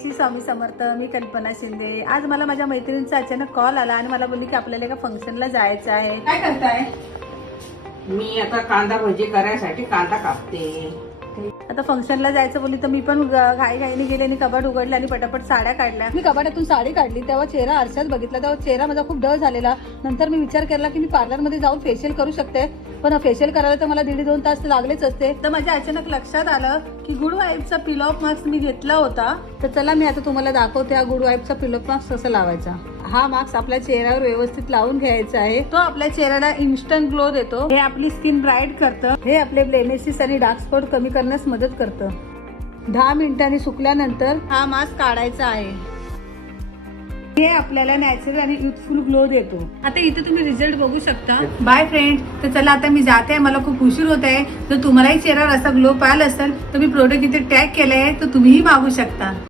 श्री स्वामी समर्थ. मी कल्पना शिंदे. आज मला माझ्या मैत्रिणीचा अचानक कॉल आला आणि मला बोलली की आपल्याला एका फंक्शनला जायचं आहे. काय करताय? मी आता कांदा भजी करायसाठी कांदा कापते. आता फंक्शनला जायचं बोलली तर मी पण घाईघाईने गेले आणि कपाट उघडलं आणि पटापट साड्या काढल्या. मी कपाटातून साडी काढली तेव्हा चेहरा आरशात बघितला तेव्हा चेहरा माझा खूप डळ झालेला. नंतर मी विचार केला की मी पार्लरमध्ये जाऊन फेशियल करू शकते, पण फेशियल करायला तर मला 1.5-2 तास लागलेच असते. तर माझ्या अचानक लक्षात आलं की गुड वाईबचा पिल ऑफ मास्क मी घेतला होता. तर चला मी आता तुम्हाला दाखवते हा गुड वाईबचा पिल ऑफ मास्क कसा लावायचा. हा मास्क आपल्या चेहऱ्यावर व्यवस्थित लावून घ्यायचा आहे. तो आपल्या चेहऱ्याला इन्स्टंट ग्लो देतो. हे आपली स्किन ब्राईट करतं. हे आपले ब्लेमिशेस आणि डार्क स्पॉट कमी करण्यास मदत करतं. 10 मिनिटांनी सुकल्यानंतर हा मास्क काढायचा आहे. हे आपल्याला नॅचरल आणि युथफुल ग्लो देतो. आता इथे तुम्ही रिझल्ट बघू शकता. Bye friend. तर चला आता मी जाते, मला खूप उशीर होत आहे. जर तुम्हालाही चेहऱ्यावर असा ग्लो पाहिला असेल तर मी प्रोडक्ट इथे टॅग केलंय, तर तुम्हीही मागू शकता.